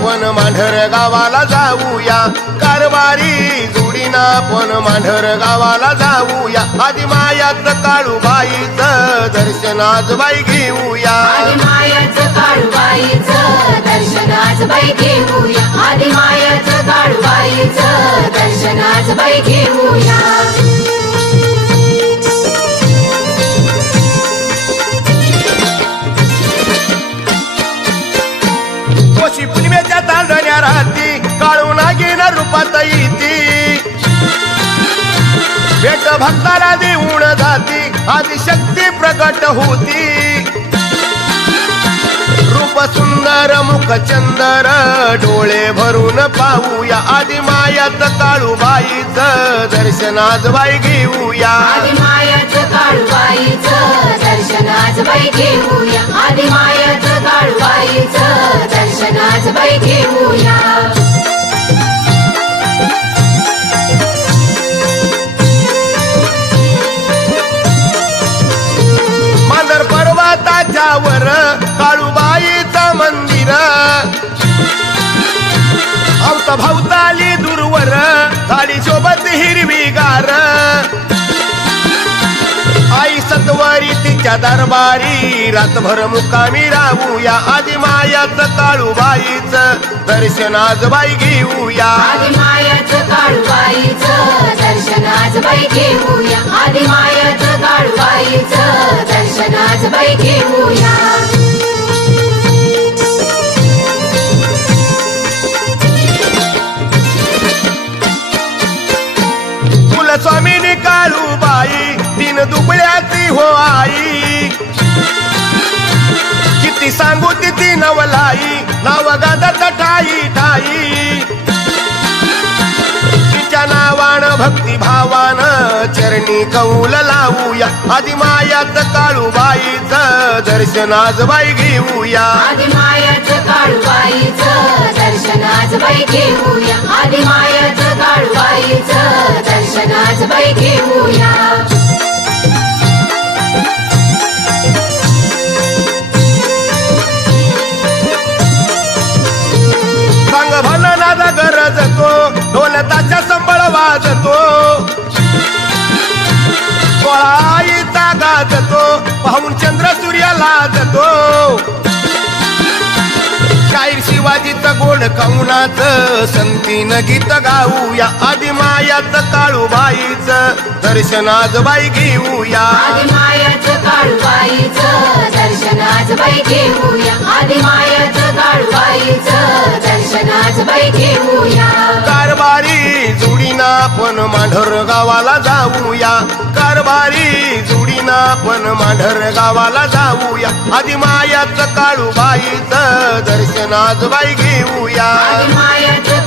पण मांढर गावाला जाऊया, कारभारी जोडीना पण मांढर गावाला जाऊया, आदिमायाचं काळूबाईचं दर्शन आज बाई घेऊया, आदिमायाचं काळूबाईचं दर्शन आज बाई घेऊया, आदिमायाचं काळूबाईचं दर्शन आज बाई घेऊया. पोषी पुनवेच्या तांदण्या राहती, काळू नागिन रूपात येती, भेट भक्ताला देऊन जाती, आदिशक्ती प्रकट होती, रूप सुंदर मुख चंदर डोळे भरून पाहूया, आदिमायाचं काळूबाईचं दर्शन आज बाई घेऊया, आदिमायाचं काळूबाईचं दर्शन आज बाई घेऊया, आदिमायाचं काळूबाईचं दर्शन आज बाई घेऊया. मांजर पर्वताच्या वर काळूबाईचं मंदिर, अवताभवताली दूरवर झाडी सोबत हिरवीगार, आई सत्वरी तिच्या दरबारी रातभर मुक्कामी राहूया, आदिमायाचं काळूबाईचं दर्शन आज बाई घेऊया, आदिमायाचं काळूबाईचं दर्शन आज बाई घेऊया, आदिमायाचं काळूबाईचं दर्शन आज बाई घेऊया. कुलस्वामिनी काळूबाई तीन दुबळ्याची हो आई, किती सांगू तिथे नवलाई, नाव गाजत ठाई ठाई, तिच्या नावानं भक्ती भावानं चरणी कौल लावूया, आदिमायाचं काळूबाईचं दर्शन आज बाई घेऊया, आदिमायाचं काळूबाईचं दर्शन आज बाई घेऊया, आदिमायाचं काळूबाईचं दर्शन आज बाई घेऊया. सांग भलनादा गरजतो, ढोलताच्या संबळ वाजतो, सोळा आईचा गाजतो, पाहून चंद्र सूर्य लाजतो, शाहीर शिवाजीचं गोड कवनाचं संगतीनं गीत गाऊया, आदिमायाचं काळूबाईचं दर्शन आज बाई घेऊया, आदिमायाचं काळूबाईचं दर्शन आज बाई घेऊया, आदिमायाचं काळूबाईचं दर्शन आज बाई घेऊया. कारभारी जोडीना पण मांढर गावाला जाऊया, कारभारी जोडीना पण मांढर गावाला जाऊया, आदिमायाचं काळूबाईचं दर्शन आज बाई घेऊया, आदिमायाचं